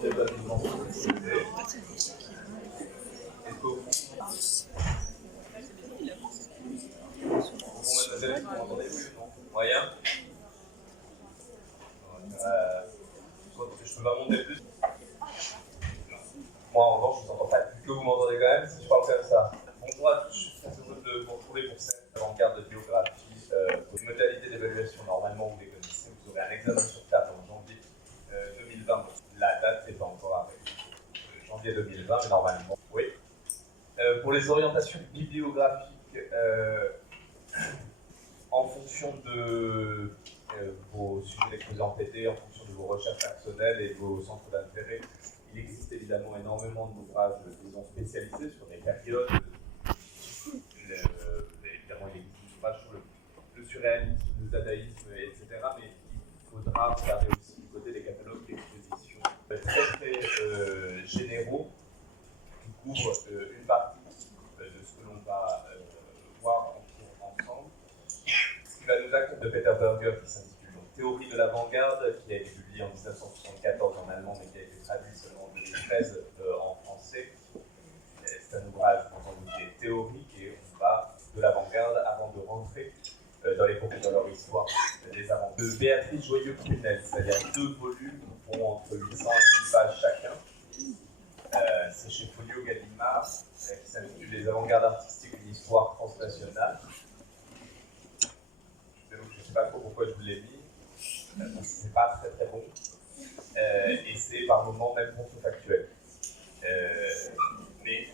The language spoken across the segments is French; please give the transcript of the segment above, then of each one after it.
des bâtiments spécialisés. Et qu'au fond, mademoiselle, vous m'entendez oui ou non? Moyen? Je peux pas monter plus? Moi, en revanche, je vous entends pas. Que vous m'entendez quand même si je parle comme ça. Bonjour à tous, je suis très heureux de vous retrouver pour cette avant-garde de biographie. Pour les modalités d'évaluation, normalement, vous les connaissez. Vous aurez un examen sur table en janvier 2020. La date n'est pas encore arrivée. Janvier 2020, mais normalement, oui. Pour les orientations bibliographiques, en fonction de vos sujets d'exposé en TD, en fonction de vos recherches personnelles et de vos centres d'intérêt, il existe évidemment énormément d'ouvrages, disons, spécialisés sur des périodes. Évidemment, il existe des ouvrages sur le surréalisme, le dadaïsme, etc. Mais il faudra regarder aussi du côté des catalogues d'exposition très généraux qui couvrent une partie de ce que l'on va voir ensemble. Ce qui va nous accueillir de Peter Berger qui s'intitule Théorie de l'avant-garde, qui a été publié en 1974 en allemand, mais qui a été traduit seulement en 2013 en français. C'est un ouvrage, entendu, qui est théorique et on va de l'avant-garde avant de rentrer dans les propos de leur histoire des avant-gardes. De Béatrice Joyeux-Prunel, c'est-à-dire 2 volumes qui font entre 800 et 1000 pages chacun. C'est chez Folio Gallimard, qui s'intitule Les avant-gardes artistiques, une histoire transnationale. Je ne sais pas trop pourquoi je vous l'ai mis, parce que c'est pas très très bon, et c'est par moments même contrefactuel. Mais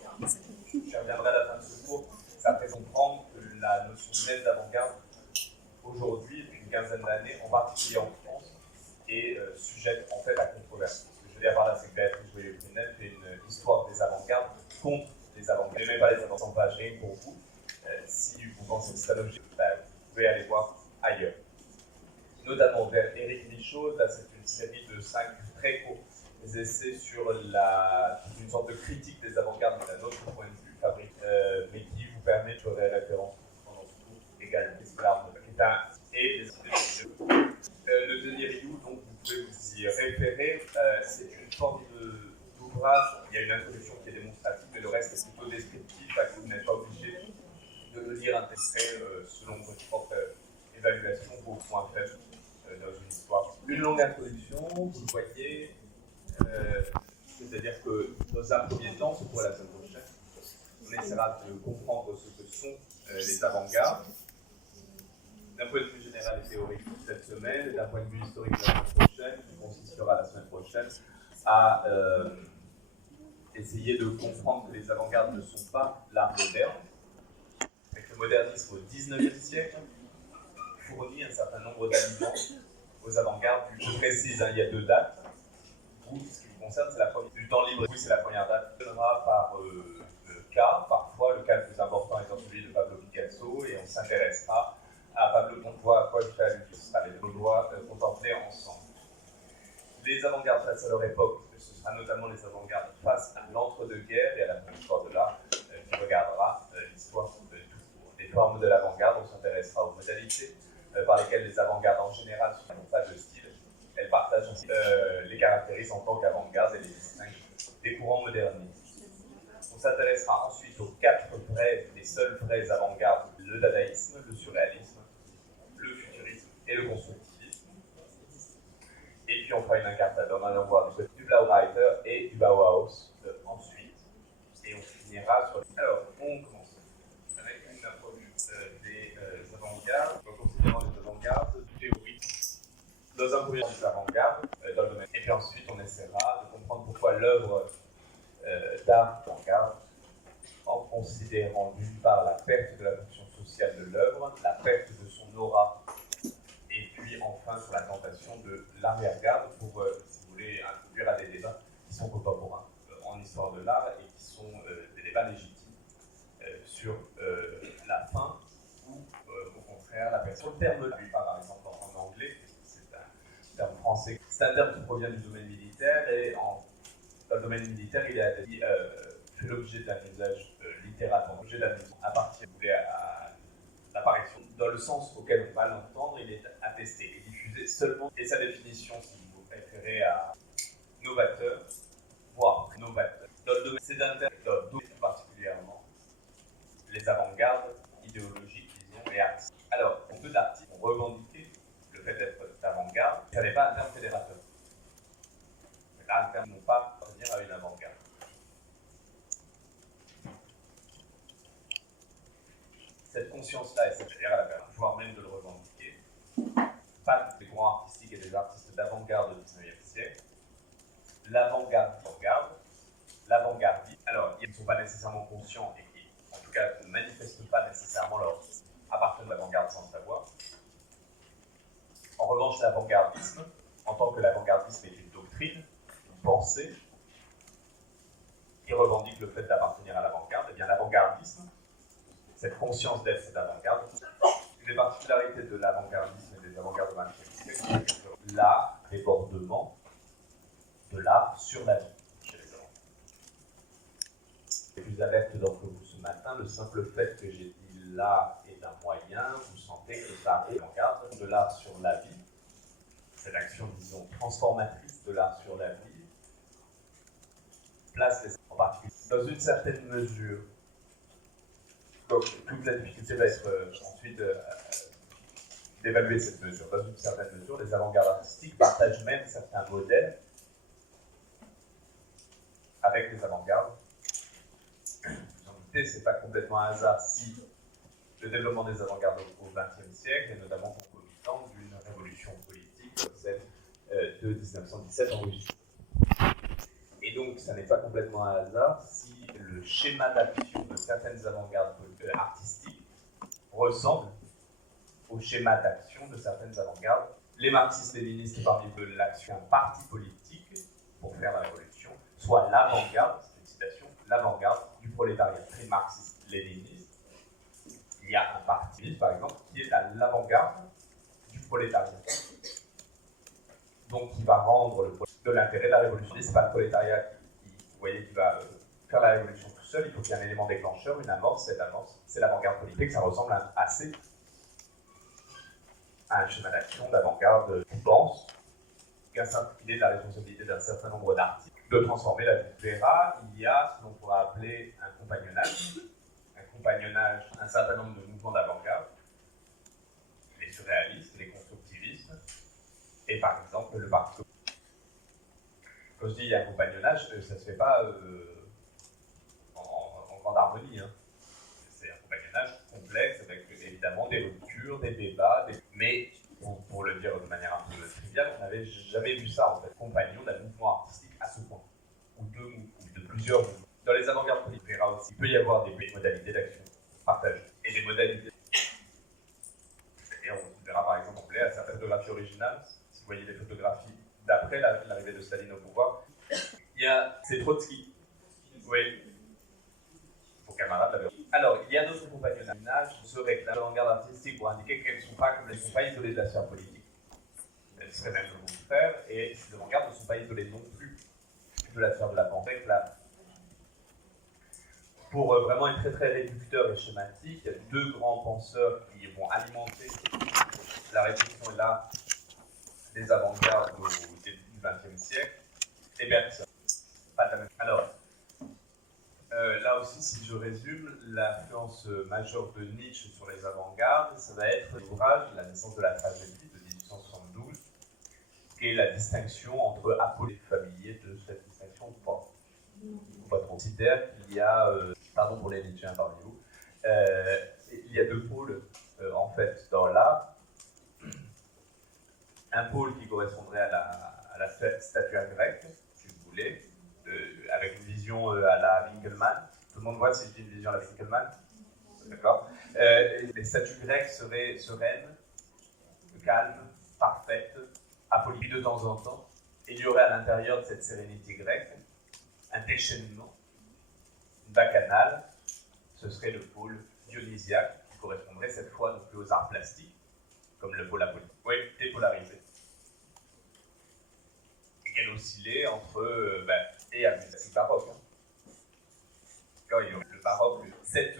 je reviendrai à la fin de ce cours, ça fait comprendre que la notion même d'avant-garde, aujourd'hui, depuis une quinzaine d'années, en particulier en France, est sujette en fait à controverse. Ce que je veux dire par là, c'est que Béatrice Joyeux-Prunel fait une histoire des avant-gardes contre les avant-gardes. Je n'aimais pas les avant-gardes, pas rien pour vous. Si vous pensez que c'est un objet, vous pouvez aller voir ailleurs. Notamment vers Éric Michaud, là c'est une série de 5 très courts essais sur une sorte de critique des avant-gardes d'un autre point de vue fabrique, mais qui vous permet de faire référence pendant ce cours également. Et le deuxième review, donc vous pouvez vous y référer, c'est une forme d'ouvrage, il y a une introduction qui est démonstrative, mais le reste est plutôt descriptif, vous n'êtes pas obligé de le lire intégré selon votre propre évaluation, vos points faibles dans une histoire. Une longue introduction, vous le voyez, c'est-à-dire que dans un premier temps, c'est pour la semaine prochaine, on essaiera de comprendre ce que sont les avant-gardes, d'un point de vue général et théorique cette semaine, et d'un point de vue historique la semaine prochaine, qui consistera la semaine prochaine à essayer de comprendre que les avant-gardes ne sont pas l'art moderne, et que le modernisme au XIXe siècle fournit un certain nombre d'aliments aux avant-gardes. Je précise, il y a 2 dates. Vous, ce qui vous concerne, c'est la première. Du temps libre, oui, c'est la première date. On donnera par cas, parfois le cas le plus important étant celui de Pablo Picasso, et on s'intéressera à Pablo. On voit à quoi je fais allusion. Ce sera les 2 doigts contemplés ensemble. Les avant-gardes face à leur époque, ce sera notamment les avant-gardes face à l'entre-deux-guerres et à la histoire de l'art, qui regardera l'histoire de tout court. Les formes de l'avant-garde, on s'intéressera aux modalités par lesquelles les avant-gardes en général ne sont pas de style. Elles partagent aussi les caractérisent en tant qu'avant-garde et les distinguent des courants modernistes. On s'intéressera ensuite aux 4 les seuls vrais avant-gardes, le dadaïsme, le surréalisme, le futurisme et le constructivisme. Et puis on fera une incartade, on allait voir du Blaureiter et du Bauhaus ensuite. Et on finira sur... Alors, on commence avec une approche des avant-gardes, en considérant les avant-gardes théoriques. Dans un premier temps, des avant-gardes dans le domaine. Et puis ensuite, on essaiera de comprendre pourquoi l'œuvre d'art avant-garde, en considérant d'une part la perte de la fonction sociale de l'œuvre, la perte de son aura, et puis enfin sur la tentation de l'arrière-garde pour, si vous voulez, introduire à des débats qui sont contemporains en histoire de l'art et qui sont des débats légitimes sur la fin ou au contraire la perte. Sur le terme lui, par exemple en anglais, c'est un terme français, c'est un terme qui provient du domaine militaire et dans le domaine militaire, il a fait l'objet d'un usage littéral, l'objet d'un usage à partir de l'apparition. Dans le sens auquel on va l'entendre, il est attesté et diffusé seulement. Et sa définition, si vous préférez, novateur, voire novateur. Dans le domaine sédentaire, plus particulièrement les avant-gardes idéologiques, disons, et artistiques. Alors, peu d'artistes ont revendiqué le fait d'être d'avant-garde, ça n'est pas un terme fédérateur. Là, un terme non pas revenir à une avant-garde. Cette conscience-là, et c'est-à-dire à la personne, voire même de le revendiquer, pas des courants artistiques et des artistes d'avant-garde du XIXe siècle, l'avant-gardisme, alors ils ne sont pas nécessairement conscients et qui, en tout cas, ne manifestent pas nécessairement leur appartenance à l'avant-garde sans le savoir. En revanche, l'avant-gardisme, en tant que l'avant-gardisme est une doctrine, une pensée, qui revendique le fait d'appartenir à l'avant-garde, et bien l'avant-gardisme, cette conscience d'être cette avant-garde, une des particularités de l'avant-gardisme et des avant-gardes de XXe siècle, c'est l'art, débordement de l'art sur la vie chez les avant-gardes. Les plus alertes d'entre vous ce matin, le simple fait que j'ai dit l'art est un moyen, vous sentez que l'art est l'avant-garde de l'art sur la vie, cette action, disons, transformatrice de l'art sur la vie, place les en particulier dans une certaine mesure. Donc, toute la difficulté va être ensuite d'évaluer cette mesure. Dans une certaine mesure, les avant-gardes artistiques partagent même certains modèles avec les avant-gardes. Vous en doutez, ce n'est pas complètement un hasard si le développement des avant-gardes au XXe siècle est notamment concomitant d'une révolution politique comme celle de 1917 en Russie. Et donc, ça n'est pas complètement un hasard si le schéma d'action de certaines avant-gardes artistiques ressemble au schéma d'action de certaines avant-gardes. Les marxistes-léninistes, parmi eux, l'action parti politique pour faire la révolution, soit l'avant-garde, c'est une citation, l'avant-garde du prolétariat. Très marxiste-léniniste, il y a un parti, par exemple, qui est à l'avant-garde du prolétariat. Donc, qui va rendre de l'intérêt de la révolution. Ce n'est pas le prolétariat qui va faire la révolution tout seul, il faut qu'il y ait un élément déclencheur, une amorce, cette amorce, c'est l'avant-garde politique, ça ressemble assez à un schéma d'action d'avant-garde qui pense qu'il est de la responsabilité d'un certain nombre d'artistes de transformer la vie. Il y a ce qu'on pourrait appeler un compagnonnage, un certain nombre de mouvements d'avant-garde, les surréalistes, les constructivistes, et par exemple le parti communiste. Quand je dis il y a un compagnonnage, ça ne se fait pas en grande harmonie. Hein. C'est un compagnonnage complexe avec évidemment des ruptures, des débats, mais pour le dire de manière un peu triviale, on n'avait jamais vu ça en fait, compagnon d'un mouvement artistique à ce point, ou de plusieurs mouvements. Dans les avant-gardes politiques, il peut y avoir des modalités d'action partagées et des modalités. Et on verra par exemple à certaines photographies originales, si vous voyez des photographies d'après l'arrivée de Staline au pouvoir, c'est Trotsky. Oui. Vos camarades l'avaient. Alors, il y a d'autres compagnonnages qui se réclament l'avant-garde artistique pour indiquer qu'elles ne sont pas isolées de la sphère politique. Elles seraient même le contraire, et ces avant-gardes ne sont pas isolées non plus de la sphère de la pensée. Pour vraiment être très très réducteur et schématique, il y a deux grands penseurs qui vont alimenter la réflexion et l'art des avant-gardes au début du XXe siècle, et Bergson. Pas de la même. Alors, là aussi, si je résume, l'influence majeure de Nietzsche sur les avant-gardes, ça va être l'ouvrage La naissance de la tragédie de 1872, qui est la distinction entre apôles et familiers de cette distinction ou pas. On considère qu'il y a, pardon pour les Nietzschéens parmi vous, il y a deux pôles en fait dans l'art. Un pôle qui correspondrait à la statuaire grecque, si vous voulez, avec une vision à la Winkelmann. Tout le monde voit si j'ai une vision à la Winkelmann. D'accord. Les statues grecques seraient sereines, calmes, parfaites, apolies de temps en temps. Et il y aurait à l'intérieur de cette sérénité grecque un déchaînement, une bacchanale. Ce serait le pôle dionysiaque qui correspondrait cette fois non plus aux arts plastiques, comme le pôle apolitique. Oui, dépolarisé. Et qu'elle oscillait entre et à musique baroque. Hein. Quand il y a le baroque, cette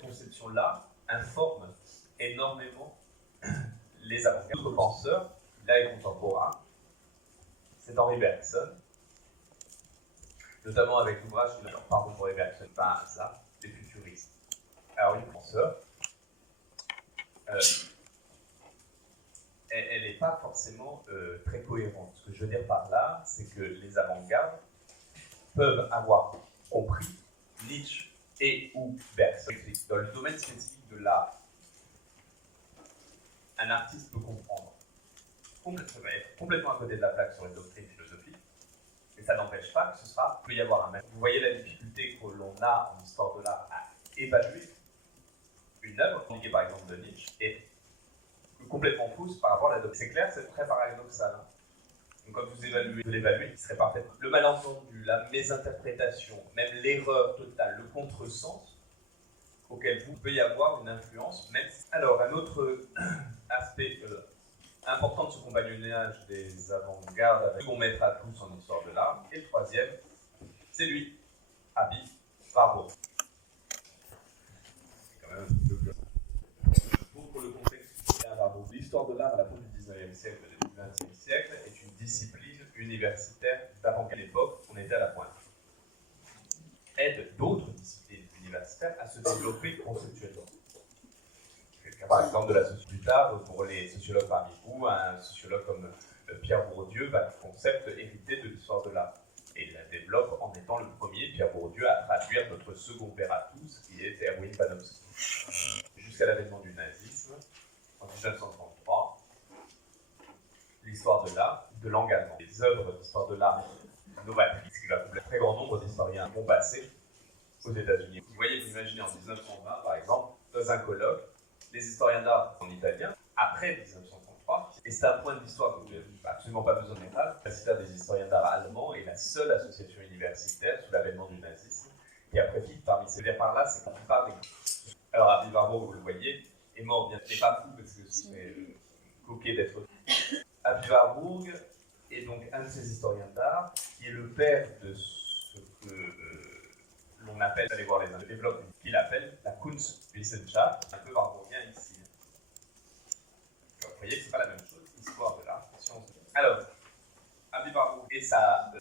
conception-là informe énormément les avant-gardes. D'autres penseurs, là est contemporain, c'est Henri Bergson, notamment avec l'ouvrage de Pardon pour les personnes, pas un hasard, des futuristes. Alors, une penseur, elle n'est pas forcément très cohérente. Ce que je veux dire par là, c'est que les avant-gardes peuvent avoir compris Nietzsche et ou Bergson. Dans le domaine spécifique de l'art, un artiste peut comprendre être complètement à côté de la plaque sur une doctrine philosophique, mais ça n'empêche pas que ce sera, il peut y avoir un même. Vous voyez la difficulté que l'on a en histoire de l'art à évaluer une œuvre, par exemple de Nietzsche, est complètement fausse par rapport à la doctrine. C'est clair, c'est très paradoxal. Hein. Donc quand vous l'évaluez, il serait parfait. Le malentendu, la mésinterprétation, même l'erreur totale, le contresens, auquel vous peut y avoir une influence. Même si... Alors, un autre aspect important de ce compagnonnage des avant-gardes, qu'on mettra tous en histoire de l'art. Et le troisième, c'est lui, Aby Warburg. C'est quand même un peu plus. Pour le contexte, l'histoire de l'art à la fin du 19e siècle, du 20e siècle, est une discipline universitaire d'avant-garde. À l'époque, on était à la pointe. Aide d'autres disciplines universitaires à se développer conceptuellement. Par exemple, de la sociologie plus tard, pour les sociologues parmi vous, un sociologue comme Pierre Bourdieu va le concept hérité de l'histoire de l'art. Et il la développe en étant le premier, Pierre Bourdieu, à traduire notre second père à tous, qui est Erwin Panofsky. Jusqu'à l'avènement du nazisme, en 1933, l'histoire de l'art, de l'engagement. Les œuvres d'histoire de l'art novatrices, qui va couvrir un très grand nombre d'historiens vont passer aux États-Unis. Vous voyez, vous imaginez en 1920, par exemple, dans un colloque, les historiens d'art en italien, après 1933, et c'est un point de l'histoire que vous n'avez absolument pas besoin d'être là, la Cité des historiens d'art allemands est la seule association universitaire sous l'avènement du nazisme qui a pris parmi ces liens par là, c'est que la plupart des... Alors, Aby Warburg, vous le voyez, est mort bien, n'est pas fou parce que c'est coquet d'être... Aby Warburg est donc un de ces historiens d'art qui est le père de ce que l'on appelle, allez voir les développements, qu'il appelle la Kunstwissenschaft, un peu warburgien ici. Vous voyez que ce n'est pas la même chose, histoire de l'art, science de l'art. Alors, Aby Warburg, et ça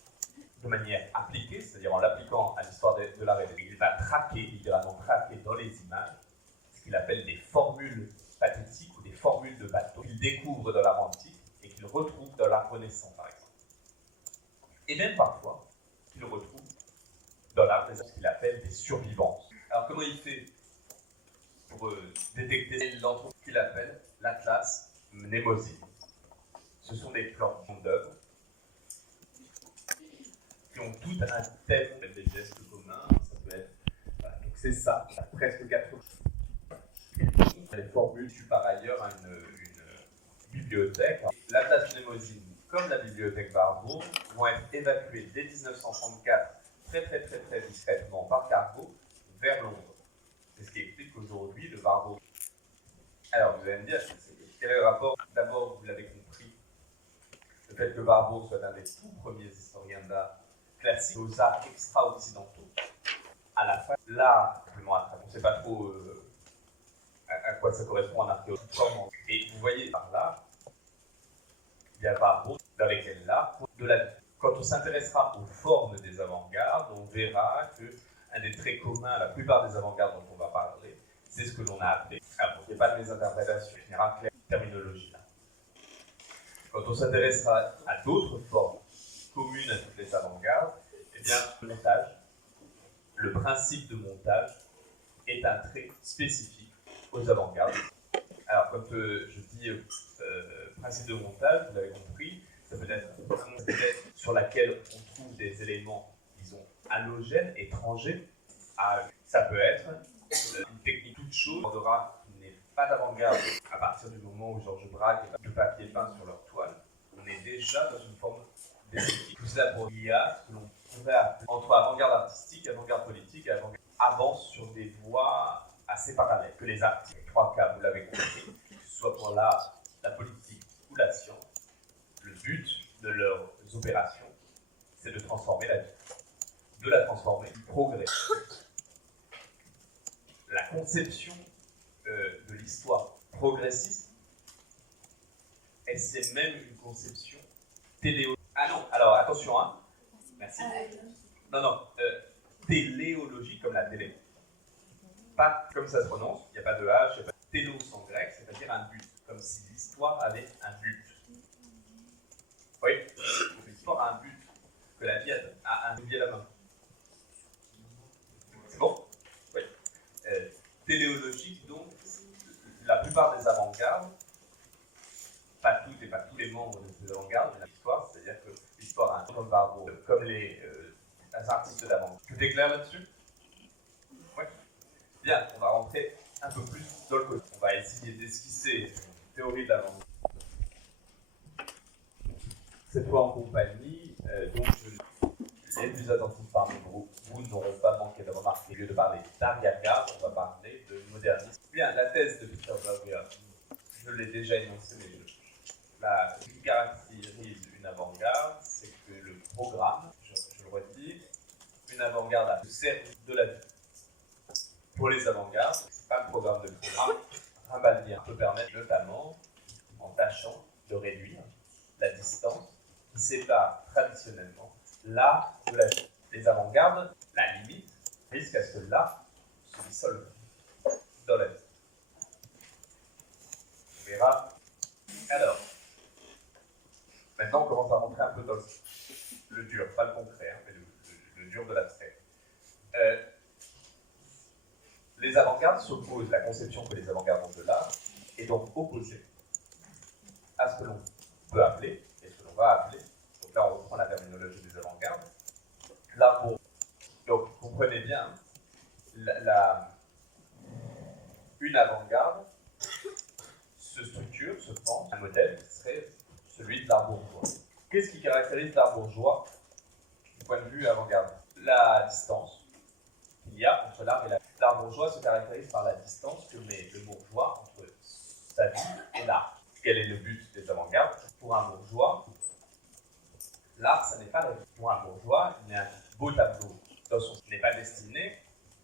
de manière appliquée, c'est-à-dire en l'appliquant à l'histoire de l'art, il va traquer, littéralement traquer dans les images, ce qu'il appelle des formules pathétiques ou des formules de bateau qu'il découvre dans l'art antique et qu'il retrouve dans l'art renaissant, par exemple. Et même parfois, qu'il retrouve dans l'art des ce qu'il appelle des survivances. Alors comment il fait pour détecter l'entreprise qu'il appelle l'Atlas Mnemosyne? Ce sont des plans d'œuvre qui ont tout un thème, des gestes communs, ça peut être... Voilà, donc c'est ça, presque 4 les formules suivent par ailleurs à une bibliothèque. L'Atlas Mnemosyne, comme la bibliothèque Warburg, vont être évacuées dès 1934 très discrètement par cargo vers Londres. C'est ce qui explique qu'aujourd'hui, le Warburg... Alors, vous allez me dire, quel est le rapport? D'abord, vous l'avez compris, le fait que Warburg soit un des tout premiers historiens d'art classiques aux arts extra-occidentaux. À la fin, l'art, on ne sait pas trop à quoi ça correspond en archéologie. Et vous voyez par là, il y a Warburg dans lesquels l'art, quand on s'intéressera aux formes des avant-gardes, on verra qu'un des traits communs à la plupart des avant-gardes dont on va parler, c'est ce que l'on a appelé, il n'y a pas de mésinterprétation, il y aura claire terminologie là. Quand on s'intéressera à d'autres formes communes à toutes les avant-gardes, eh bien, le montage, le principe de montage est un trait spécifique aux avant-gardes. Alors, quand je dis principe de montage, vous l'avez compris, ça peut être sur laquelle on trouve des éléments, disons, halogènes, étrangers. Ça peut être une technique toute chose, on aura n'est pas d'avant-garde à partir du moment où Georges Braque et le papier peint sur leur toile. On est déjà dans une forme d'esthétique. Tout ça pour l'IA, ce que l'on pourrait appeler entre avant-garde artistique, avant-garde politique et avant-garde avance sur des voies assez parallèles que les artistes. 3 cas, vous l'avez compris, que ce soit pour l'art, la politique ou la science. Le but de leurs opérations, c'est de transformer la vie, de la transformer, du progrès. La conception de l'histoire progressiste, c'est même une conception téléologique. Ah non, alors attention, hein. Merci. Non, téléologie comme la télé. Pas comme ça se prononce, il n'y a pas de H, il n'y a pas de télos en grec, c'est-à-dire un but, comme si l'histoire avait un but. Oui, l'histoire a un but, que la vie a un but à la main. C'est bon? Oui. Téléologique, donc, la plupart des avant-gardes, pas toutes et pas tous les membres de ces avant-gardes, mais l'histoire, c'est-à-dire que l'histoire a un comme Barbeau, comme les artistes d'avant. Tout est clair là-dessus? Oui. Bien, on va rentrer un peu plus dans le côté. On va essayer d'esquisser une théorie de l'avant-garde. Cette fois en compagnie, donc les plus attentifs parmi vous n'auront pas manqué de remarquer, au lieu de parler d'arrière-garde, on va parler de modernisme. Bien, la thèse de Peter Berger, je l'ai déjà énoncée, mais ce qui caractérise une avant-garde, c'est que le programme, je le redis, une avant-garde a le service de la vie. Pour les avant-gardes, ce n'est pas le programme de programme. Rambaldi peut permettre notamment, en tâchant de réduire la distance qui sépare traditionnellement l'art de la vie. Les avant-gardes, la limite, risque à ce que l'art se dissolve dans la vie. On verra. Alors, maintenant on commence à rentrer un peu dans le dur, pas le concret, hein, mais le dur de l'abstrait. Les avant-gardes s'opposent, la conception que les avant-gardes ont de l'art est donc opposée à ce que l'on peut appeler, et ce que l'on va appeler, donc là on reprend la terminologie des avant-gardes, l'art bourgeois. Donc comprenez bien, une avant-garde se structure, se pense, un modèle qui serait celui de l'art bourgeois. Qu'est-ce qui caractérise l'art bourgeois du point de vue avant-garde? La distance qu'il y a entre l'art et la vie. L'art bourgeois se caractérise par la distance que met le bourgeois entre sa vie et l'art. Quel est le but des avant-gardes? Pour un bourgeois, l'art, ça n'est pas la vie. Pour un bourgeois, il y a un beau tableau dans son... Il n'est pas destiné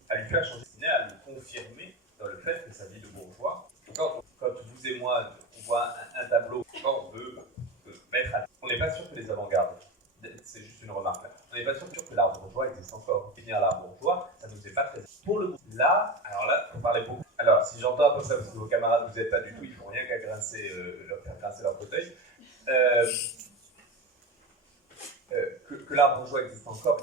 à lui faire changer, destiné à le confirmer dans le fait que sa vie de bourgeois. Quand vous et moi, on voit un tableau, quand on veut mettre à... On n'est pas sûr que les avant-gardes, c'est juste une remarque là, on n'est pas sûr que l'art bourgeois existe encore. Définir l'art bourgeois, ça ne nous est pas très... Pour le là, alors là, on parlait beaucoup. Alors, si j'entends un peu ça, parce que vos camarades ne vous aident pas du tout, ils ne font rien qu'à grincer, faire grincer leur fauteuil, que l'art bourgeois existe encore,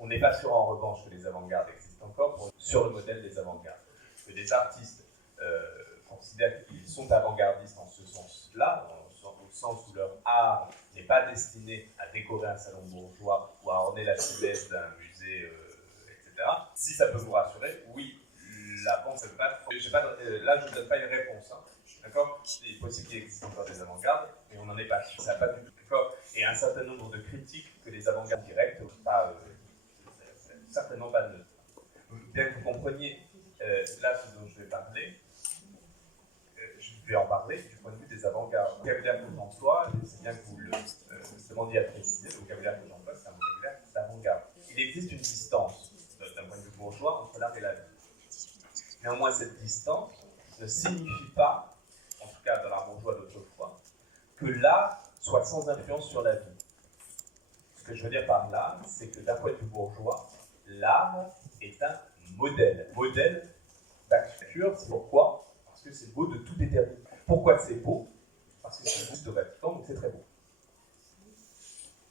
on n'est pas sûr en revanche que les avant-gardes existent encore sur le modèle des avant-gardes. Que des artistes considèrent qu'ils sont avant-gardistes en ce sens-là, au sens où leur art n'est pas destiné à décorer un salon bourgeois ou à orner la silhouette d'un musée, etc. Si ça peut vous rassurer, oui, la pensée pas. Là, je ne vous donne pas une réponse. Hein. D'accord? Il est possible qu'il existe encore des avant-gardes, mais on n'en est pas sûr. Ça n'a pas du tout. D'accord? Et un certain nombre de critiques que les avant-gardes directes, certainement pas neutres. Bien que vous compreniez là ce dont je vais parler, je vais en parler du point de vue des avant-gardes. Le vocabulaire que j'emploie, c'est bien que vous le demandiez à préciser, le vocabulaire que j'emploie, c'est un vocabulaire d'avant-garde. Il existe une distance, d'un point de vue bourgeois, entre l'art et la vie. Néanmoins, cette distance ne signifie pas, en tout cas dans l'art bourgeois d'autrefois, que l'art soit sans influence sur la vie. Ce que je veux dire par là, c'est que d'un point de vue bourgeois, l'art est un modèle. Modèle d'architecture, c'est pourquoi? Parce que c'est beau de toute éternité. Pourquoi c'est beau? Parce que c'est juste de temps, donc c'est très beau.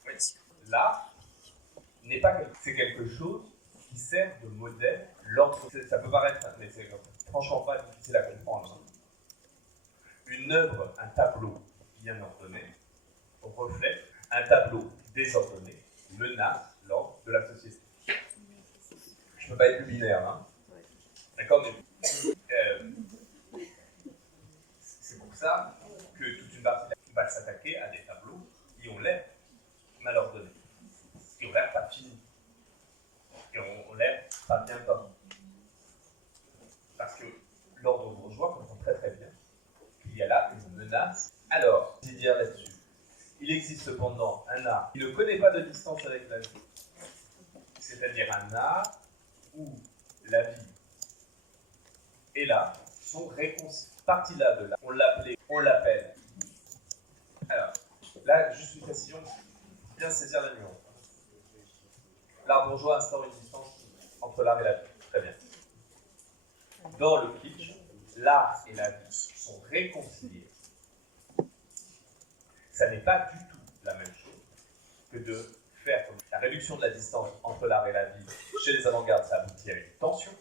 Oui. L'art n'est pas c'est quelque chose qui sert de modèle. Ça peut paraître, mais c'est franchement pas difficile à comprendre. Une œuvre, un tableau bien ordonné, reflète un tableau désordonné, menace l'ordre de la société. Je ne peux pas être plus binaire, hein. D'accord, mais c'est pour ça que toute une partie va s'attaquer à des tableaux qui ont l'air mal ordonnés, qui ont l'air pas finis, qui ont l'air pas bien peints. Parce que l'ordre bourgeois comprend très très bien qu'il y a là une menace. Alors, c'est dire là-dessus, il existe cependant un art qui ne connaît pas de distance avec la vie, c'est-à-dire un art où la vie et l'art sont réconciliés. Partie là de là, on l'appelle. Alors, là, juste une précision, bien saisir la nuance. l'art bourgeois instaure une distance entre l'art et la vie. Très bien. Dans le kitsch, l'art et la vie sont réconciliés. Ça n'est pas du tout la même chose que de faire comme la réduction de la distance entre l'art et la vie. Chez les avant-gardes, ça aboutit à une tension.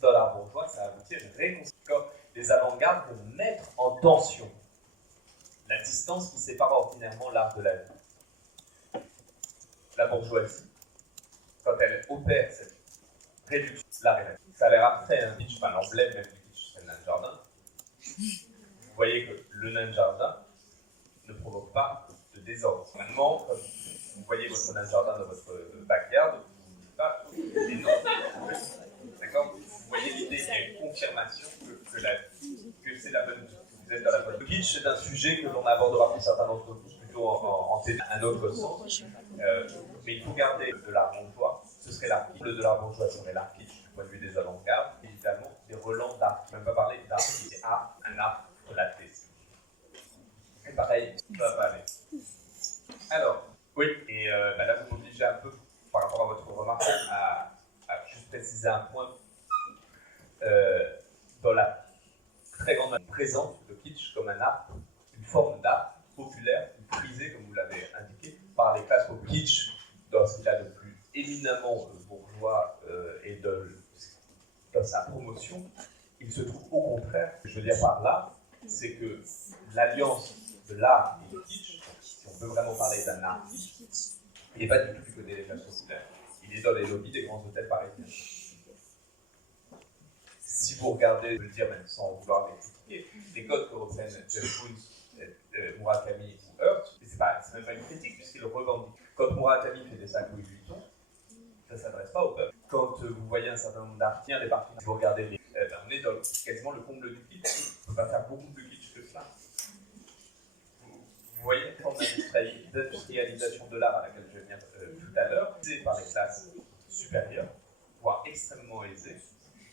Dans l'art bourgeois, ça aboutit à une réconciliation. Les avant-gardes vont mettre en tension la distance qui sépare ordinairement l'art de la vie. La bourgeoisie, quand elle opère cette réduction de l'art et la vie, ça a l'air abstrait, hein, kitsch, enfin l'emblème même du kitsch, c'est le nain de jardin. Vous voyez que le nain de jardin ne provoque pas de désordre. Finalement, comme vous voyez votre nain de jardin dans votre backyard, vous ne dites pas et non. D'accord? Vous voyez l'idée, il y a une confirmation que c'est la bonne vie, que vous êtes dans la bonne vie. Le kitsch, c'est un sujet que l'on abordera pour certains d'entre vous plutôt en un autre sens. Mais il faut garder de l'art bourgeois, ce serait l'art kitsch. Le de l'art bourgeois serait l'art kitsch du point de vue des avant-gardes, évidemment des relents d'art. Je ne vais même pas parler d'art qui est art, un art relaté. Et pareil, ça va pas aller. Alors, oui, et là vous m'obligez un peu, par rapport à votre remarque, à juste préciser un point. Dans la très grande manière présente le kitsch comme un art, une forme d'art populaire, prisée, comme vous l'avez indiqué, par les classes populaires. Kitsch, dans ce qu'il a de plus éminemment bourgeois et dans sa promotion, il se trouve au contraire, ce que je veux dire par là, c'est que l'alliance de l'art et du kitsch, si on peut vraiment parler d'un art kitsch, il n'est pas du tout du côté des classes populaires. Il est dans les lobbies des grands hôtels parisiens. Si vous regardez, je veux le dire même sans vouloir les critiquer, les codes que reprennent Jeff Koons, Murakami ou Hearst, c'est même pas une critique puisqu'ils revendiquent. Quand Murakami fait des sacs Louis Vuitton, ça ne s'adresse pas au peuple. Quand vous voyez un certain nombre d'artistes, des parties, vous regardez on est dans quasiment le comble du kitsch. On ne peut pas faire beaucoup plus kitsch que ça. Vous voyez une forme d'industrialisation de l'art à laquelle je vais venir tout à l'heure, c'est par les classes supérieures, voire extrêmement aisées.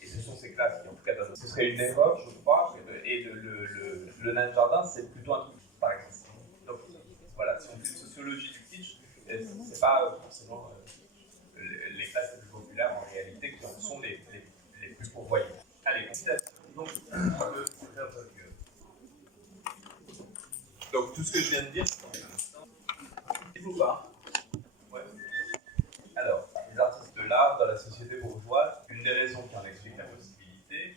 Et ce sont ces classes qui, en tout cas, ce serait une erreur, je crois. Et le nain de jardin, c'est plutôt un truc, par exemple. Donc, voilà, si on fait une sociologie du kitsch, c'est pas forcément les classes les plus populaires en réalité qui en sont les plus pourvoyées. Allez, donc, donc, tout ce que je viens de dire, c'est ou pas? Ouais. Alors, les artistes de l'art dans la société bourgeoise, une des raisons qui en explique la possibilité,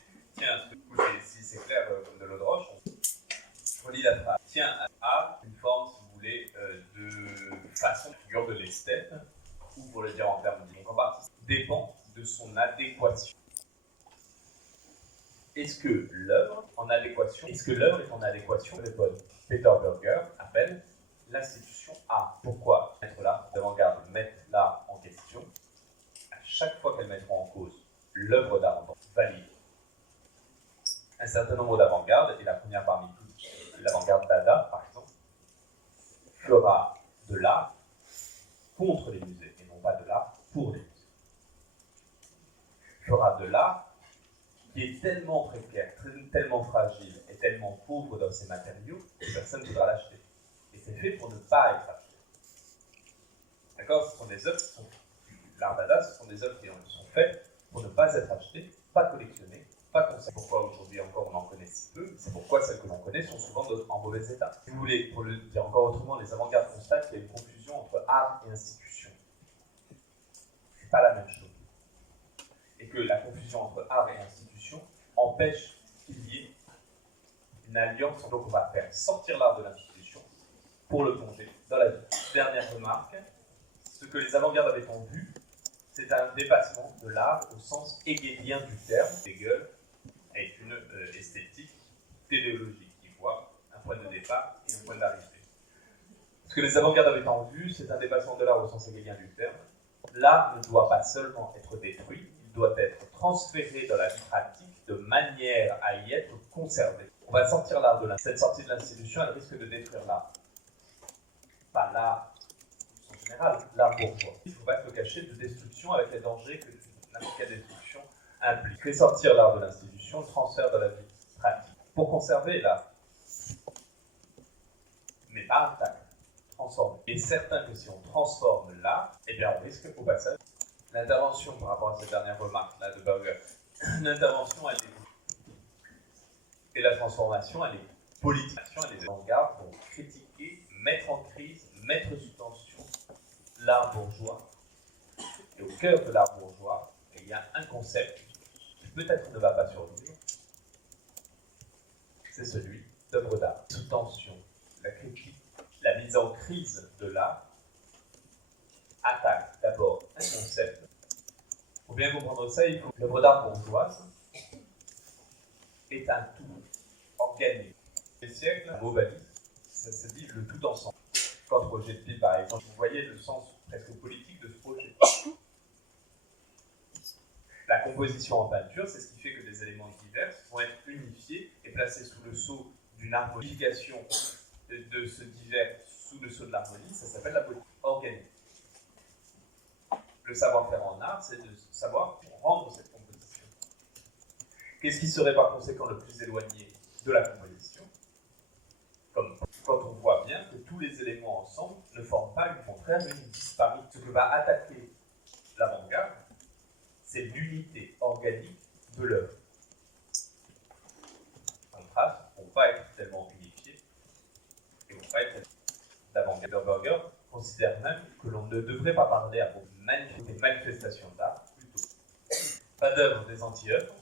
si c'est clair comme de l'eau de roche, je relis la phrase, tient à une forme, si vous voulez, de façon de figure de l'esthète, ou pour le dire en termes de partie, dépend de son adéquation. Est-ce que l'œuvre est en adéquation avec bonne? Peter Berger appelle l'institution art. Pourquoi mettre l'art d'avant-garde mettre l'art en question? À chaque fois qu'elles mettront en cause l'œuvre d'art valide. Un certain nombre d'avant-gardes, et la première parmi toutes, l'avant-garde Dada, par exemple, fera de l'art contre les musées, et non pas de l'art pour les musées. Fera de l'art qui est tellement précaire, tellement fragile et tellement pauvre dans ses matériaux que personne ne voudra l'acheter. Et c'est fait pour ne pas être acheté. D'accord? Ce sont des œuvres qui sont... L'art Dada, ce sont des œuvres qui sont faites pour ne pas être achetées, pas collectionnées, pas conservées. Pourquoi aujourd'hui encore on en connaît si peu? C'est pourquoi celles que l'on connaît sont souvent en mauvais état. Si vous voulez, pour le dire encore autrement, les avant-gardes constatent qu'il y a une confusion entre art et institution. C'est pas la même chose. Et que la confusion entre art et institution empêche qu'il y ait une alliance. Donc on va faire sortir l'art de l'institution pour le plonger dans la vie. Dernière remarque, ce que les avant-gardes avaient en vue, c'est un dépassement de l'art au sens hegelien du terme. Hegel est une esthétique téléologique qui voit un point de départ et un point d'arrivée. Ce que les avant-gardes avaient en vue, c'est un dépassement de l'art au sens hegelien du terme. L'art ne doit pas seulement être détruit, il doit être transféré dans la vie pratique de manière à y être conservé. On va sortir l'art de l'institution. Cette sortie de l'institution, elle risque de détruire l'art. Pas l'art en général, l'art bourgeois. Il ne faut pas se cacher de destruction avec les dangers que n'importe quelle destruction implique. Fait sortir l'art de l'institution, le transfert dans la vie pratique. Pour conserver l'art, mais pas intact, transformer. Et certain que si on transforme l'art, eh bien on risque au passage l'intervention par rapport à cette dernière remarque-là de Berger. L'intervention, elle est... Et la transformation, elle est politique. Et les avant-gardes vont critiquer, mettre en crise, mettre sous tension l'art bourgeois. Et au cœur de l'art bourgeois, il y a un concept qui peut-être ne va pas survivre, c'est celui d'œuvre d'art. Sous tension, la critique, la mise en crise de l'art attaque d'abord un concept. Pour bien comprendre ça, il faut que l'œuvre d'art bourgeoise est un tout organique. Les siècles, un mot valise, ça se dit le tout ensemble. Quand Roger de Pile, par exemple, vous voyez le sens presque politique de ce projet. La composition en peinture, c'est ce qui fait que des éléments divers vont être unifiés et placés sous le sceau d'une harmonification de ce divers sous le sceau de l'harmonie. Ça s'appelle la politique organique. Le savoir-faire en art, c'est de savoir rendre cette composition. Qu'est-ce qui serait par conséquent le plus éloigné de la composition? Comme quand on voit bien que tous les éléments ensemble ne forment pas une contraire, mais une disparité. Ce que va attaquer l'avant-garde, c'est l'unité organique de l'œuvre. Les contrastes ne vont pas être tellement unifiés et ne vont pas être l'avant-garde. Berger considère même que l'on ne devrait pas parler à propos des manifestations d'art, plutôt. Pas d'œuvre des anti-œuvres,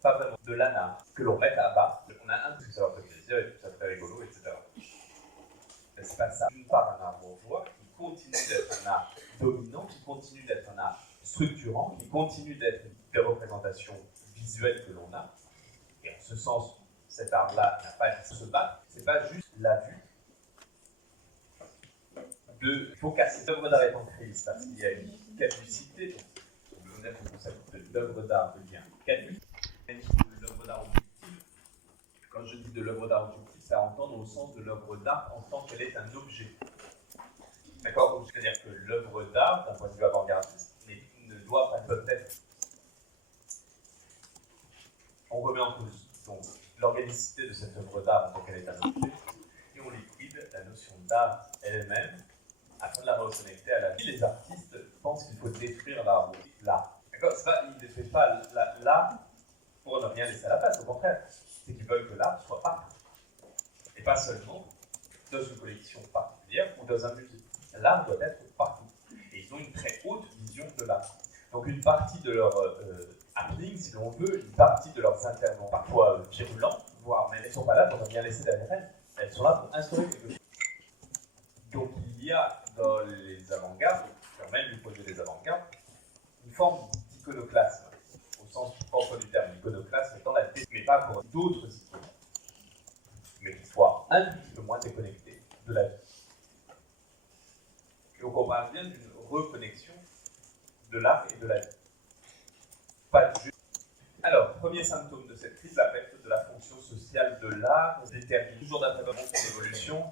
pas vraiment de l'anard, que l'on mette à bas. On a un truc, ça leur fait plaisir et tout ça fait rigolo, etc. Mais c'est pas ça. D'une part, un art bourgeois qui continue d'être un art dominant, qui continue d'être un art structurant, qui continue d'être des représentations visuelles que l'on a. Et en ce sens, cet art-là n'a pas dit se battre, c'est pas juste la vue. Il faut casser l'œuvre d'art est en crise parce qu'il y a une caducité. On veut dire que le concept de l'œuvre d'art devient caduque. L'œuvre d'art objective, quand je dis de l'œuvre d'art objective, c'est à entendre au sens de l'œuvre d'art en tant qu'elle est un objet. D'accord? C'est-à-dire que l'œuvre d'art, d'un point de vue avant-gardiste, ne doit pas peut-être. On remet en cause donc l'organicité de cette œuvre d'art en tant qu'elle est un objet, et on liquide la notion d'art elle-même afin de la reconnecter à la vie. Les artistes pensent qu'il faut détruire l'art. D'accord? Ils ne détruisent pas l'art pour ne rien laisser à la place, au contraire. C'est qu'ils veulent que l'art soit partout. Et pas seulement dans une collection particulière ou dans un musée. L'art doit être partout. Et ils ont une très haute vision de l'art. Donc une partie de leur happening, si l'on veut, une partie de leurs interventions, parfois virulents, voire même elles ne sont pas là pour ne rien laisser derrière elles. Elles sont là pour instaurer quelque chose. Donc il y a dans les avant-gardes, même du projet des avant-gardes, une forme d'iconoclasme, au sens propre du terme, l'iconoclasme étant la mais pas pour d'autres icônes, mais qui soient un petit peu moins déconnectés de la vie. Donc on parle bien d'une reconnexion de l'art et de la vie. Pas de jeu. Alors, premier symptôme de cette crise, la perte de la fonction sociale de l'art détermine toujours d'après son évolution,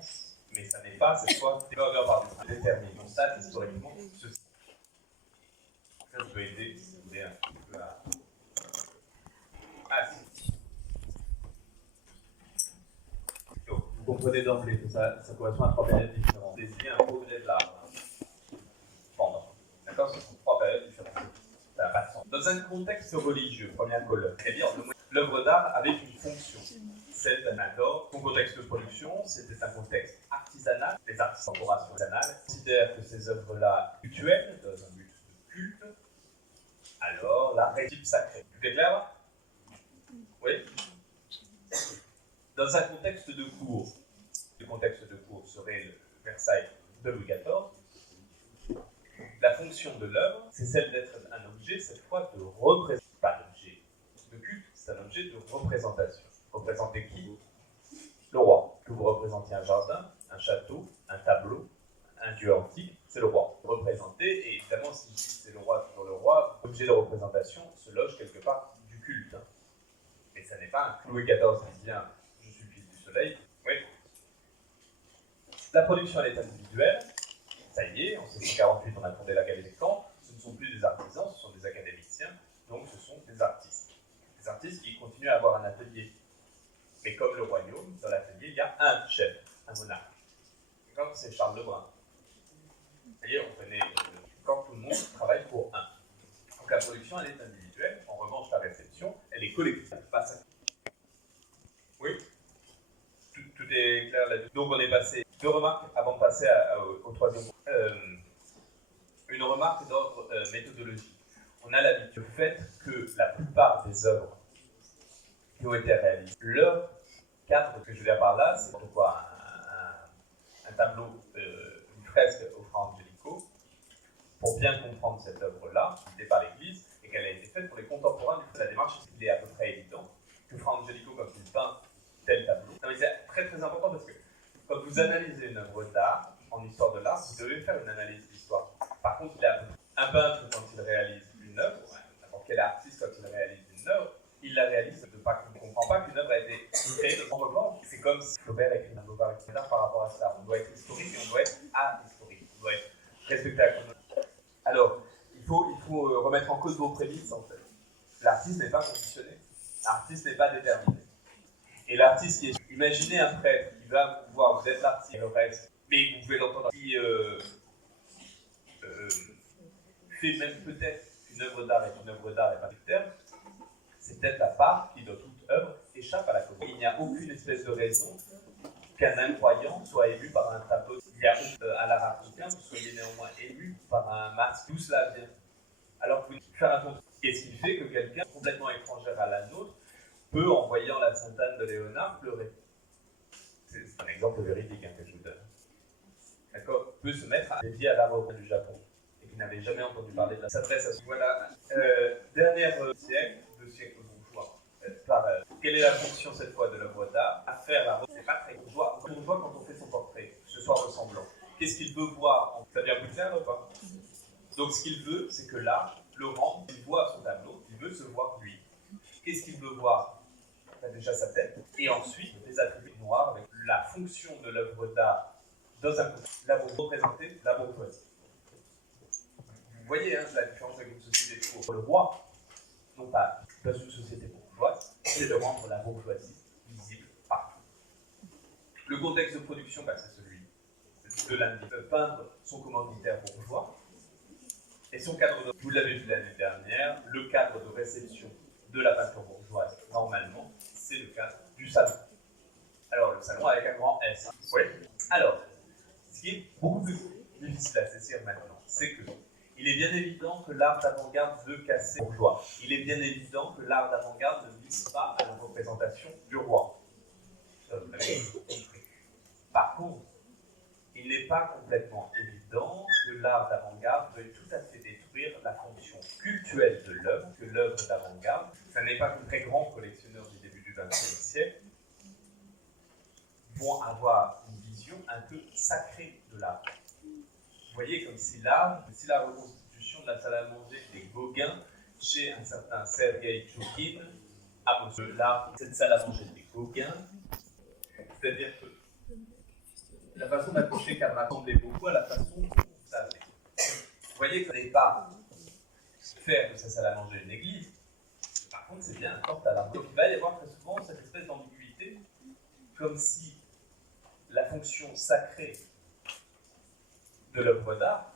mais ça n'est pas cette fois Berger par des détermine. On constate historiquement ceci. Ça peut aider si vous voulez un petit peu à. Ah si. Donc, vous comprenez d'emblée que ça correspond à trois périodes différentes. Désigner un progrès de l'art. Pendant. D'accord? Ce sont trois périodes différentes. Ça n'a pas de sens. Dans un contexte religieux, première colonne, c'est-à-dire l'œuvre d'art avec une fonction. Celle d'un accord. Son contexte de production, c'était un contexte artisanal. Les artistes en corporation artisanale considèrent que ces œuvres-là cultuelles, dans un but de culte, alors l'art est type sacré. Tout est clair? Oui? Dans un contexte de cour, le contexte de cour serait le Versailles de Louis XIV. La fonction de l'œuvre, c'est celle d'être un objet, cette fois, de représentation. Pas d'objet de culte, c'est un objet de représentation. Représenter qui? Le roi. Que vous représentiez un jardin, un château, un tableau, un dieu antique, c'est le roi. Représenter, et évidemment, si c'est le roi, toujours le roi, l'objet de représentation se loge quelque part du culte. Mais ça n'est pas un Louis XIV qui dit je suis fils du soleil. Oui. La production, elle est individuelle. Ça y est, en 1648, on a fondé l'Académie de Caen. Ce ne sont plus des artisans, ce sont des académiciens. Donc, ce sont des artistes. Des artistes qui continuent à avoir un atelier. Mais comme le royaume, dans l'atelier, il y a un chef, un monarque. Comme c'est Charles Lebrun. voyez, on connaît quand tout le monde travaille pour un. Donc la production, elle est individuelle. En revanche, la réception, elle est collective. Pas ça. Oui, tout est clair là-dessus. Donc on est passé. Deux remarques avant de passer au troisième. Une remarque d'ordre méthodologique. On a l'habitude du fait que la plupart des œuvres qui ont été réalisées, leur cadre, ce que je veux dire par là, c'est quoi un tableau, une fresque au Fra Angelico, pour bien comprendre cette œuvre-là, faite par l'Église, et qu'elle a été faite pour les contemporains du fait de la démarche, il est à peu près évident que Fra Angelico, quand il peint tel tableau, c'est très très important parce que quand vous analysez une œuvre d'art, en histoire de l'art, vous devez faire une analyse d'histoire. Par contre, un peintre, quand il réalise une œuvre, n'importe quel artiste, quand il réalise une œuvre, il la réalise de pas qu'on ne comprend pas qu'une œuvre a été créée de son revanche. C'est comme si Flaubert écrit un Beauvoir, etc. par rapport à cela. On doit être historique et on doit être ahistorique. On doit être respecté à la chronologie. Alors, il faut remettre en cause vos prémices, en fait. L'artiste n'est pas conditionné. L'artiste n'est pas déterminé. Et l'artiste qui est... Imaginez un prêtre qui va vous voir, vous êtes l'artiste, et le reste, mais vous pouvez l'entendre, qui fait même peut-être qu'une œuvre d'art est une œuvre d'art et pas de terme, c'est peut-être la part qui, dans toute œuvre, échappe à la communauté. Il n'y a aucune espèce de raison qu'un incroyant soit ému par un tableau. Il y a à l'art africain, vous soyez néanmoins ému par un masque. D'où cela vient. Alors que vous faire un compte. Qu'est-ce qui fait que quelqu'un complètement étranger à la nôtre peut, en voyant la Sainte-Anne de Léonard, pleurer? C'est un exemple véridique que je vous donne. D'accord? Peut se mettre à dédier à l'art européen du Japon et qui n'avait jamais entendu parler de la s'adresse à ce. Voilà. Dernière siècle, 2 siècles bourgeois. Quelle est la fonction cette fois de l'œuvre d'art? À faire la. C'est pas très bourgeois. Bourgeois quand on fait son portrait, que ce soit ressemblant. Qu'est-ce qu'il veut voir? Ça devient plus clair ou pas? Donc ce qu'il veut, c'est que là, le rend, il voit son tableau, il veut se voir lui. Qu'est-ce qu'il veut voir? Déjà sa tête, et ensuite les attributs noirs avec la fonction de l'œuvre d'art dans un contexte. Là, vous représentez la bourgeoisie. Vous voyez la différence avec une société pour le roi, non pas dans une société bourgeoise, c'est de rendre la bourgeoisie visible partout. Le contexte de production, c'est celui de l'individu, peindre son commanditaire bourgeois, et son cadre de, vous l'avez vu l'année dernière, le cadre de réception de la peinture bourgeoise, normalement, c'est le cadre du salon. Alors, le salon avec un grand S. Oui. Alors, ce qui est beaucoup plus difficile à saisir maintenant, c'est que il est bien évident que l'art d'avant-garde veut casser le bourgeois. Il est bien évident que l'art d'avant-garde ne vise pas à la représentation du roi. Par contre, il n'est pas complètement évident que l'art d'avant-garde veuille tout à fait détruire la fonction cultuelle de l'œuvre, que l'œuvre d'avant-garde, ça n'est pas que de très grands collectionneurs du début du XXe siècle vont avoir une vision un peu sacrée de l'art. Vous voyez, comme si la reconstitution de la salle à manger des Gauguins chez un certain Sergei Tchoukine a montré l'art, cette salle à manger des Gauguins, c'est-à-dire que la façon d'accrocher qu'elle rassemblait beaucoup à la façon dont ça a fait. Vous voyez que ça n'est pas faire de sa salle à manger une église, par contre c'est bien un porte à l'art. Donc il va y avoir très souvent cette espèce d'ambiguïté, comme si la fonction sacrée de l'œuvre d'art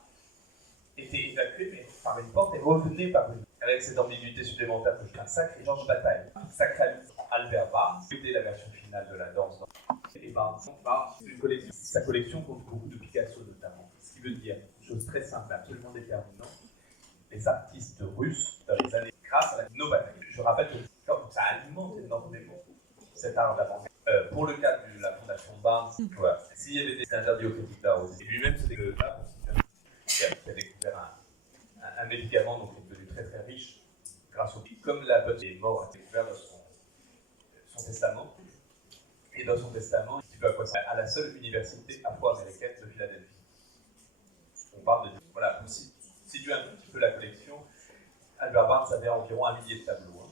était évacuée mais par une porte et revenait par une. Avec cette ambiguïté supplémentaire que je fais un sacré Georges Bataille, sacralise Albert Barnes, c'était la version finale de la danse. Et Barnes, sa collection compte beaucoup de Picasso notamment, ce qui veut dire une chose très simple, absolument déterminante. Les artistes russes, dans les années, grâce à la novaterie, je rappelle que ça alimente énormément cet art d'avant-garde. Pour le cas de la fondation Barnes, voilà, s'il y avait des interdits aux critiques d'art aussi, et lui-même c'est des là, qui a découvert un médicament donc, qui est devenu très très riche grâce au comme la bonne est mort a découvert dans son testament. Et dans son testament, il dit à quoi ça à la seule université afro-américaine de Philadelphie. On parle de. Voilà, pour situer un petit peu la collection, Albert Barnes avait environ 1 millier de tableaux.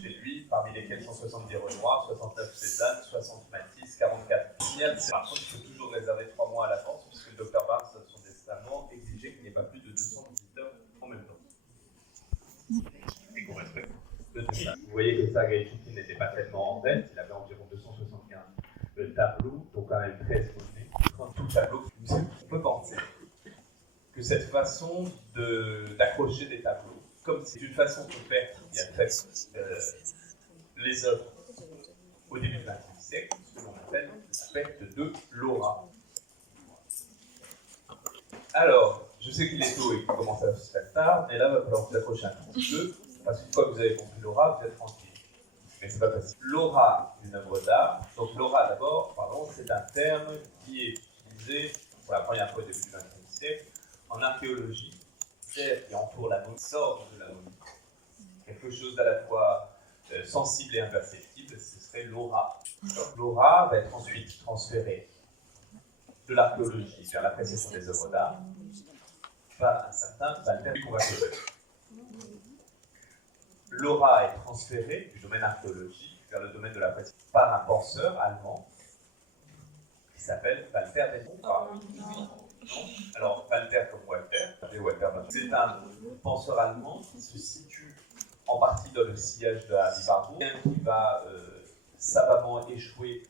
Chez lui, parmi lesquels 170 Renoir, 69 Cézanne, 60 Matisse, 44 Pignat. Par contre, il faut toujours réserver 3 mois à l'avance, puisque le Dr Barnes, dans son testament, exigeait qu'il n'y ait pas plus de 200 visiteurs en même temps. Et qu'on respecte le testament. Vous voyez que Sergei Tchoukine n'était pas tellement en tête, il avait environ 275 tableaux, donc quand même 13 monnaies. Tout tableau, on peut penser que cette façon d'accrocher des tableaux, comme c'est une façon de faire qui a fait les œuvres au début du XXe siècle, ce que l'on appelle l'aspect de l'aura. Alors, je sais qu'il est tôt et qu'il commence à se faire tard, mais là, il va falloir vous accrocher un tout petit peu, parce qu'une fois que vous avez compris l'aura, vous êtes tranquille. Mais c'est pas facile. L'aura d'une œuvre d'art, donc l'aura d'abord, pardon, c'est un terme qui est utilisé pour la première fois au début du XXe siècle en archéologie, c'est-à-dire qui entoure la momie, sort de la momie. Quelque chose d'à la fois sensible et imperceptible, ce serait l'aura. L'aura va être ensuite transférée de l'archéologie vers l'appréciation des œuvres d'art par un certain Walter qu'on va connaître. L'aura est transférée du domaine archéologique vers le domaine de l'appréciation par un penseur allemand qui s'appelle Walter Benjamin. Alors, Walter comme Walter, c'est un penseur allemand qui se situe en partie dans le sillage de Harry Barbour, qui va savamment échouer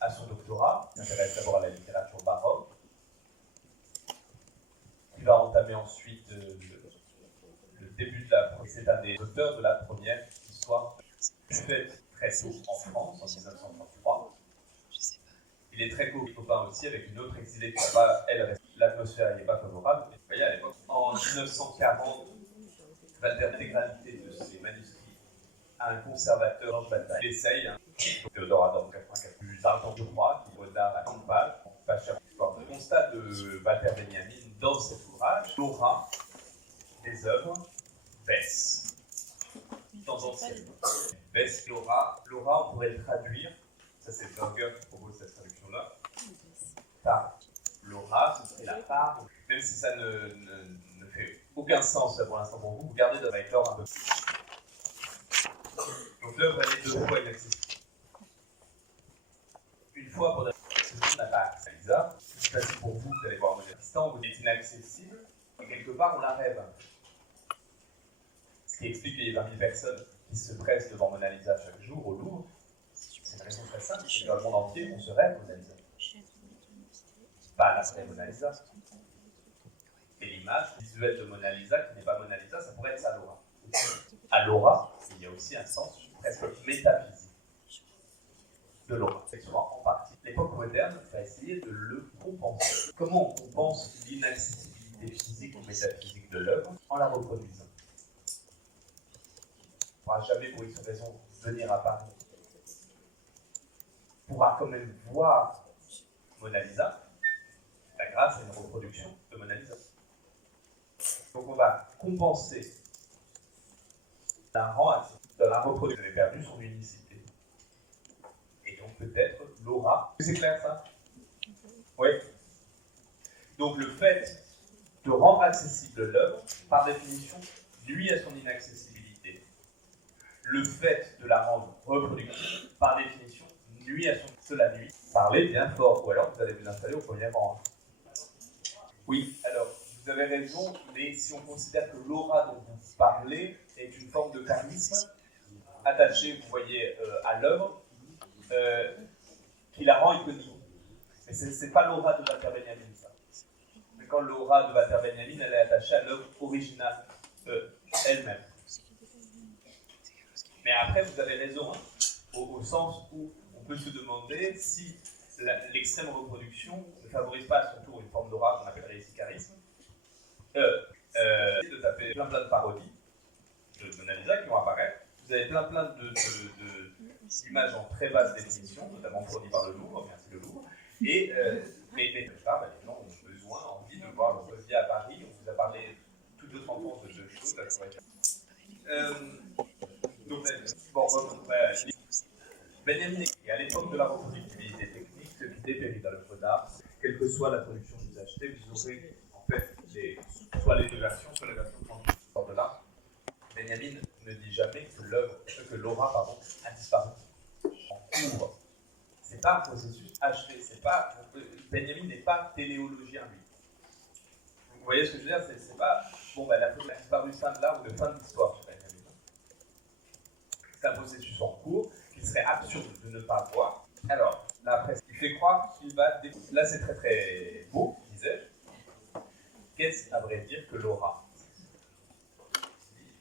à son doctorat, qui s'intéresse d'abord à la littérature baroque, qui va entamer ensuite le début de la... C'est un des auteurs de la première histoire faite très tôt en France, en 1933. Il est très copain aussi avec une autre exilée qui va pas, elle, l'atmosphère n'est pas favorable. Vous voyez, à l'époque, en 1940, Walter l'intégralité de ses manuscrits à un conservateur, Georges Bataille. Il essaye, Théodore Adorno, 84 plus tard, je crois, qui vaut d'art à 100 pages, pas cher. Le constat de Walter Benjamin dans cet ouvrage, l'aura des œuvres baisse. Tendanciellement. Baisse l'aura. L'aura, on pourrait le traduire, ça c'est Burger qui propose cette traduction-là, par l'aura, ce serait la part, même si ça ne fait aucun sens pour l'instant pour vous, vous gardez de avec l'or un peu. Donc l'œuvre elle est deux fois inaccessible. Une fois pour ce monde n'a pas accès. C'est bizarre, c'est facile pour vous, vous allez voir mon assistant, vous êtes inaccessible, et quelque part on la rêve. Ce qui explique qu'il y a 20 000 personnes qui se pressent devant Mona Lisa chaque jour au Louvre. C'est une raison très simple, c'est que dans le monde entier, on se rêve Mona Lisa. Pas l'aspect Mona Lisa. Et l'image visuelle de Mona Lisa, qui n'est pas Mona Lisa, ça pourrait être sa l'aura. À l'aura, il y a aussi un sens presque métaphysique de l'aura. C'est souvent en partie. L'époque moderne va essayer de le compenser. Comment on compense l'inaccessibilité physique ou métaphysique de l'œuvre? En la reproduisant. On ne pourra jamais, pour X raison, venir à Paris. On pourra quand même voir Mona Lisa, grâce à une reproduction de Mona Lisa. Donc on va compenser d'un rang à dans la reproduction. Vous avez perdu son unicité. Et donc peut-être l'aura. C'est clair ça? Oui. Donc le fait de rendre accessible l'œuvre, par définition, nuit à son inaccessibilité. Le fait de la rendre reproductive, par définition, nuit à son... Cela nuit. Parlez bien fort, ou alors vous allez vous installer au premier rang. Oui, alors, vous avez raison, mais si on considère que l'aura dont vous parlez est une forme de charisme attachée, vous voyez, à l'œuvre, qui la rend iconique. Mais ce n'est pas l'aura de Walter Benjamin, ça. Mais quand l'aura de Walter Benjamin, elle est attachée à l'œuvre originale elle-même. Mais après, vous avez raison, hein, au sens où on peut se demander si l'extrême reproduction ne favorise pas à son tour une forme d'aura qu'on appellerait ici charisme. De taper plein de parodies de Mona Lisa qui vont apparaître. Vous avez plein d'images en très basse définition, notamment fournies par le Louvre, merci le Louvre. Et les gens ont besoin, envie de voir le Rosier à Paris. On vous a parlé toute votre enfance de deux choses. Donc, Benjamin, et à l'époque de la reproductibilité technique, ce qui dépérit dans l'œuvre d'art, quelle que soit la production que vous achetez, vous aurez en fait soit les deux versions, soit la version de l'art. Benjamin ne dit jamais que l'aura a disparu en cours. Ce n'est pas un processus achevé. Benjamin n'est pas téléologien, lui. Vous voyez ce que je veux dire? C'est pas la chose a disparu fin de l'art ou de fin de l'histoire chez Benjamin. C'est un processus en cours qu'il serait absurde de ne pas voir. Alors, là, après, il fait croire qu'il va... Là, c'est très très beau, disais-je. Qu'est-ce à vrai dire que l'aura?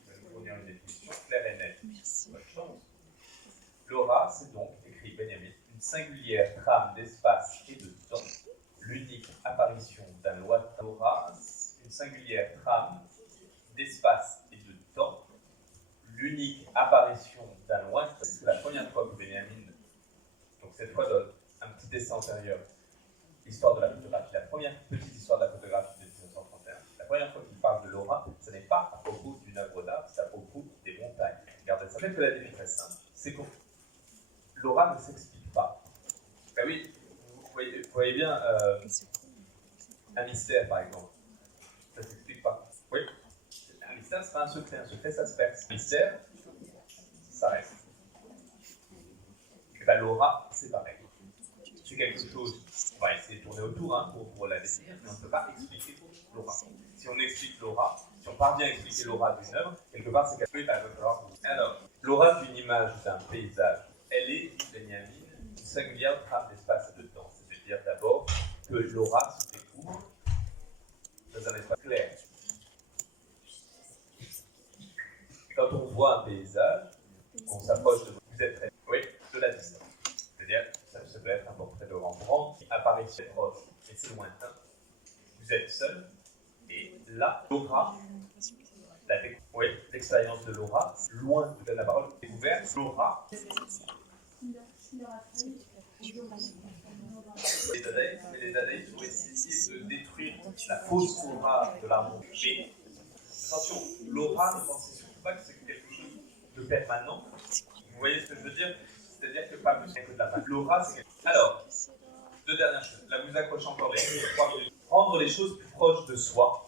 Je vais vous fournir une définition claire et nette. Bonne chance. L'aura, c'est donc, écrit Benjamin, une singulière trame d'espace et de temps, l'unique apparition d'un lointain. L'aura, une singulière trame d'espace et de temps, l'unique apparition d'un lointain. C'est la première fois que Benjamin, donc cette fois donne un petit dessin antérieur, l'histoire de la photographie, la première petite histoire de la photographie de 1931. La première fois qu'il parle de l'aura, ce n'est pas à propos d'une œuvre d'art, c'est à propos des montagnes. Regardez ça. Peut-être que la définition est très simple, c'est que l'aura ne s'explique pas. Ben oui, vous voyez bien un mystère par exemple, ça ne s'explique pas. Oui, un mystère, c'est pas un secret ça se perce. Un mystère, ça reste. Et ben, l'aura, c'est pareil. C'est quelque chose, on va essayer de tourner autour pour la définir, mais on ne peut pas expliquer l'aura. Si on explique l'aura, si on parvient à expliquer l'aura d'une œuvre, quelque part c'est quelque chose va falloir. Alors, l'aura d'une image d'un paysage, elle est, dit Benjamin, une singulière trame d'espace et de temps. C'est-à-dire d'abord que l'aura se découvre dans un espace clair. Quand on voit un paysage, on s'approche de vous êtes très oui, de la distance. C'est-à-dire, ça peut être un portrait de Rembrandt qui apparaît très proche, et c'est lointain. Vous êtes seul, et là, l'aura, l'expérience de l'aura, loin de la parole découverte, l'aura. Les dadaïstes ont essayé de détruire la fausse aura de l'amour. Mais attention, l'aura, ne pensez surtout pas que c'est quelque chose de permanent. Vous voyez ce que je veux dire? C'est-à-dire que pas plus que de la fin. L'aura, c'est quelque chose. Alors, deux dernières choses. Là, vous accrochez encore les 3 minutes. Rendre les choses plus proches de soi,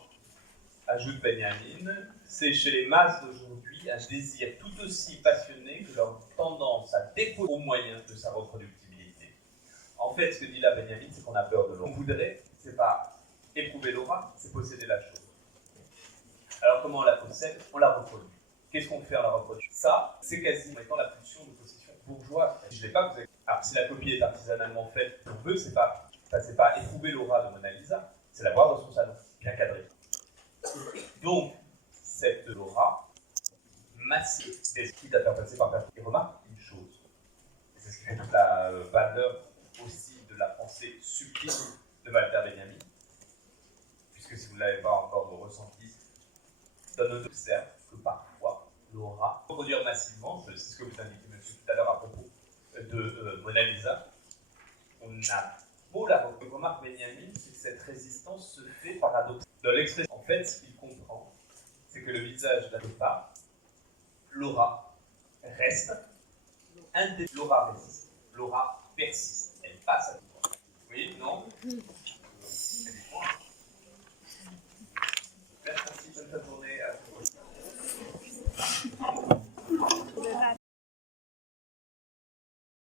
ajoute Benjamin, c'est chez les masses d'aujourd'hui un désir tout aussi passionné que leur tendance à découvrir au moyen de sa reproductibilité. En fait, ce que dit là Benjamin, c'est qu'on a peur de l'aura. On voudrait, c'est pas éprouver l'aura, c'est posséder la chose. Alors comment on la possède? On la reproduit. Qu'est-ce qu'on fait en la reproduction? Ça, c'est quasiment étant la pulsion de possession bourgeoise. Je ne l'ai pas, vous avez... Alors, si la copie est artisanalement faite, on veut, c'est pas éprouver l'aura de Mona Lisa, c'est la voir dans son salon, bien cadré. Donc, cette aura massive d'esprit à faire passer par personne. Et remarque une chose, et c'est ce qui fait toute la valeur aussi de la pensée subtile de Walter Benjamin, puisque si vous ne l'avez pas encore ressenti, on observe que parfois l'aura produire massivement, c'est ce que vous indiquez monsieur tout à l'heure à propos de Mona Lisa, on a beau la remarque Benjamin, c'est que cette résistance se fait paradoxalement. Dans l'expression, en fait, ce qu'il comprend, c'est que le visage d'un pas, l'aura reste, l'aura résiste, l'aura persiste, elle passe à toi. Vous voyez, non?